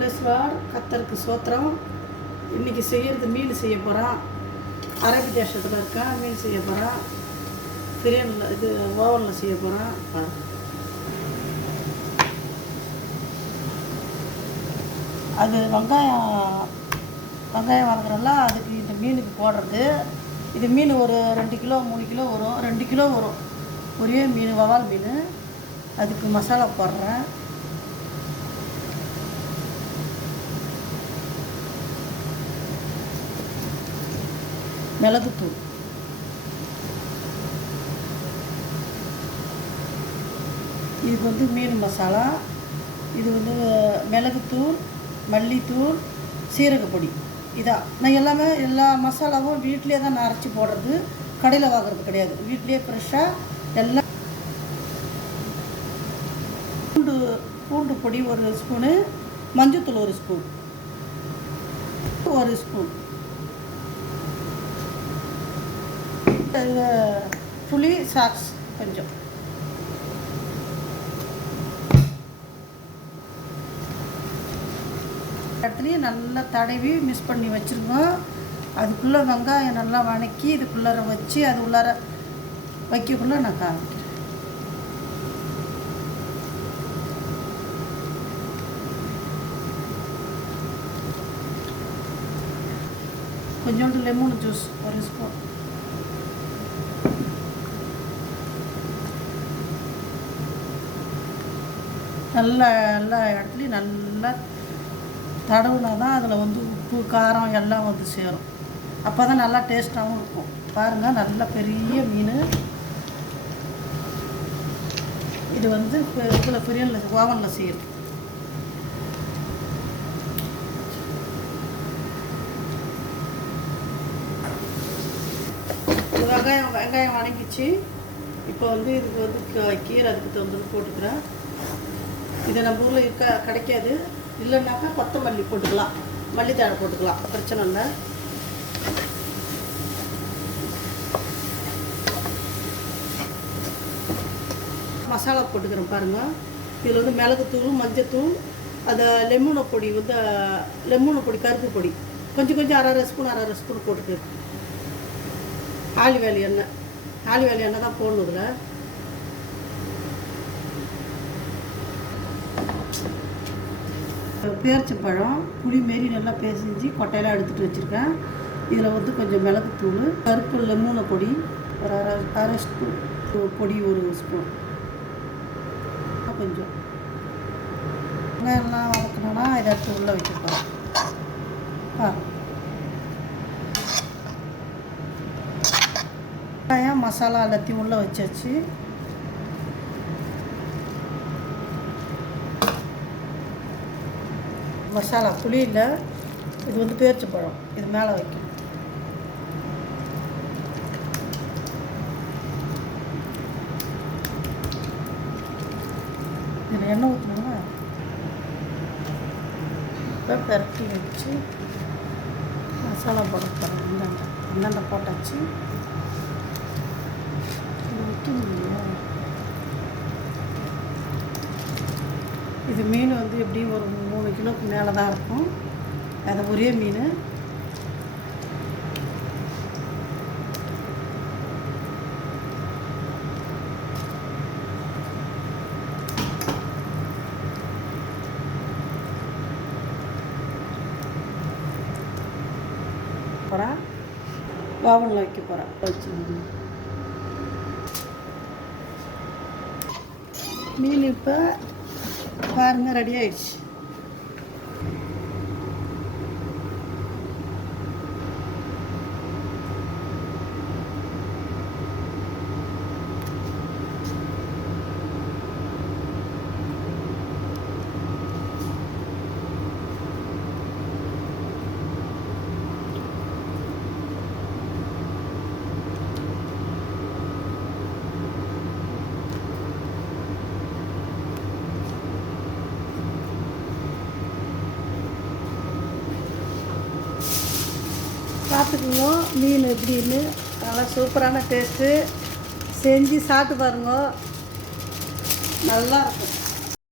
ப்ளஸ்வார் கத்தருக்கு சோத்திரம். இன்றைக்கி செய்கிறது மீன் செய்ய போகிறோம். அரபி தேசத்தில் இருக்கேன். மீன் செய்ய போகிறோம். பிரியாணியில் இது ஓவனில் செய்ய போகிறோம். அது வெங்காயம் வதங்குறோம்ல, அதுக்கு இந்த மீனுக்கு போடுறது. இது மீன் ஒரு 2 கிலோ 3 கிலோ வரும். 2 கிலோ வரும் ஒரே மீன், வவால் மீன். அதுக்கு மசாலா போடுறேன். மிளகுத்தூள், இது வந்து மீன் மசாலா. இது வந்து மிளகுத்தூள், மல்லித்தூள், சீரகப்பொடி. இதான் நான் எல்லா மசாலாவும் வீட்லேயே தான் நான் அரைச்சி போடுறது. கடையில் வாங்குறது கிடையாது. வீட்லேயே ஃப்ரெஷ்ஷாக எல்லாம். பூண்டு பொடி 1 ஸ்பூனு, மஞ்சத்தூள் 1 ஸ்பூன், 1 ஸ்பூன், புளி சாக்ஸ் கொஞ்சம். இடத்துலையும் நல்லா தடவி மிக்ஸ் பண்ணி வச்சுருக்கோம். அதுக்குள்ளே வெங்காயம் நல்லா வதக்கி இதுக்குள்ளார வச்சு அது உள்ளார வைக்கக்குள்ளே நான் காமிக்கிறேன். கொஞ்சோண்டு லெமன் ஜூஸ் 1 ஸ்பூன். எல்லா இடத்துலையும் நல்லா தடவுனா தான் அதில் வந்து உப்பு காரம் எல்லாம் வந்து சேரும். அப்போ தான் நல்லா டேஸ்ட்டாகவும் இருக்கும். பாருங்கள், நல்ல பெரிய மீன். இது வந்து இதில் பிரியாணியில் ஓவனில் செய்யுது. வெங்காயம் வதங்கிச்சு. இப்போ வந்து இதுக்கு வந்து கீரை அதுக்கு தகுந்தது போட்டுக்கிறேன். இது நம்ம ஊரில் கிடைக்காது. இல்லைன்னாக்கா கொத்தமல்லி போட்டுக்கலாம், மல்லித்தழை போட்டுக்கலாம், பிரச்சனை இல்லை. மசாலா போட்டுக்கிறேன் பாருங்கள். இதில் வந்து மிளகுத்தூள், மஞ்சத்தூள், அந்த லெமனை பொடி கருப்பு பொடி கொஞ்சம் 1/2 ஸ்பூன் போட்டுக்கு. ஆலிவ் எண்ணெய் தான் போடணும். இதில் பேரிச்சம்பழம் புளி மாரி நல்லா பேசிஞ்சு கொட்டையெல்லாம் எடுத்துகிட்டு வச்சுருக்கேன். இதில் வந்து கொஞ்சம் மிளகுத்தூள், கருப்பு லெமனை பொடி 1/2 ஸ்பூன், பொடி 1 ஸ்பூன், கொஞ்சம் வெங்காயம்லாம் வதக்கணுன்னா இதை எடுத்து உள்ளே வச்சுருக்கோம். வெங்காயம் மசாலா எல்லாத்தையும் உள்ளே வச்சாச்சு. மசாலா புளி இல்லை, இது வந்து பேரிச்சம்பழம். இது மேலே வைக்கும். இதில் எண்ணெய் ஊற்றணுங்களா? இப்போ பெரட்டி வச்சு மசாலா போட போகிறேன். இந்தாண்ட போட்டாச்சு. இது வைக்கணும் இல்லையா? இது மீன் வந்து எப்படியும் ஒரு 3 கிலோக்கு மேலே தான் இருக்கும். அது ஒரே மீன். ஓவனில் வைக்க போகிறேன். வச்சு மீன் இப்போ பாருங்கள் ரெடி ஆயிடுச்சு. பார்த்துக்குங்க மீன் எப்படின்னு. நல்லா சூப்பரான டேஸ்ட்டு. செஞ்சு சாப்பிட்டு பாருங்க, நல்லா இருக்கும்.